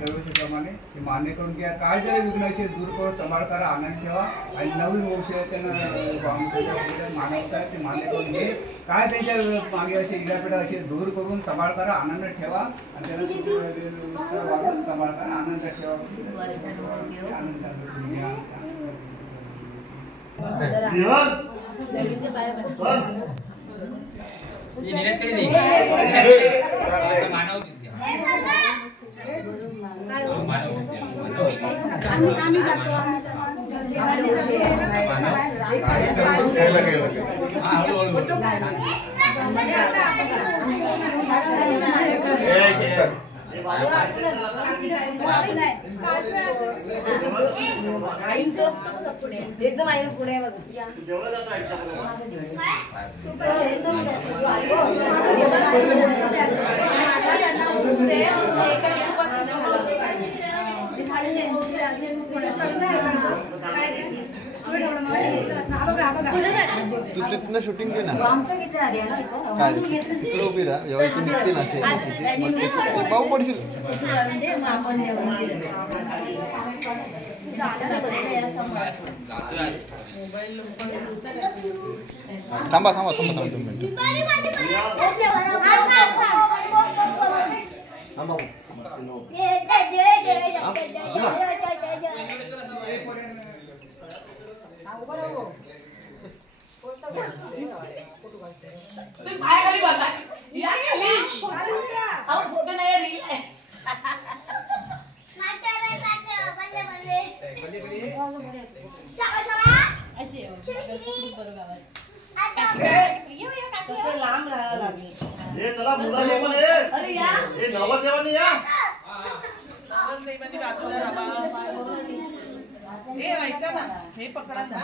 दरवर्षीप्रमाणे मान्य करून घ्या. काय जरी विघ्न असेल दूर करून सांभाळ करा, आनंद ठेवा आणि नवीन वर्ष त्यांना मानवत आहे ते मान्य करून घे. काय त्यांच्या मागे असे इडापिडा असे दूर करून सांभाळ करा, आनंद ठेवा आणि त्यांना सांभाळ करा, आनंद ठेवा. आनंद घ्या. एकदम आई पुढे तू तिथनं शूटिंग घे ना. काय तिकडे उभी राहा, जेव्हा इथून निघते ना असे पाहू पडशील. थांबा थांबा थांबा 2 मिनिटं. हे पकडा ना.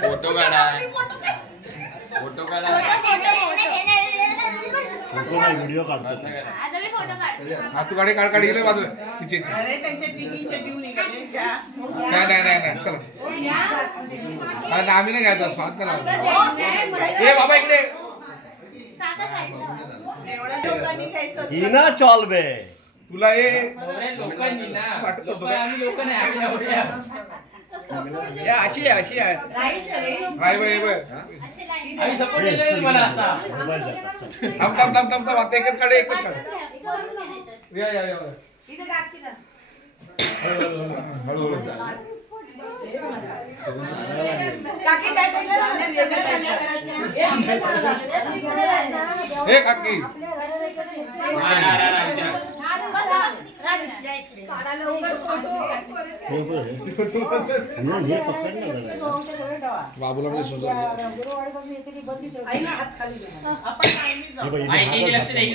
फोटो काढा, फोटो काढा. व्हिडिओ काढतो. तू गाडी काढ गेले बाजूला. अरे त्यांच्या तिघींचे जीव निघाले. नाही चला. आम्ही नाही घ्यायचं स्वाद करा. ए बाबा इकडे एवढ्या लोकांनी घ्यायचं ना चॉल बे तुला हे लोकांनी ना वाटत होतं आम्ही लोक नाही अशी आहे. हाय बाय आम्ही सपोर्ट केलं मला असा. थांब आता एकच काढ. या हळूहळू हे काकी बाबूला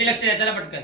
लक्ष द्या पटकन.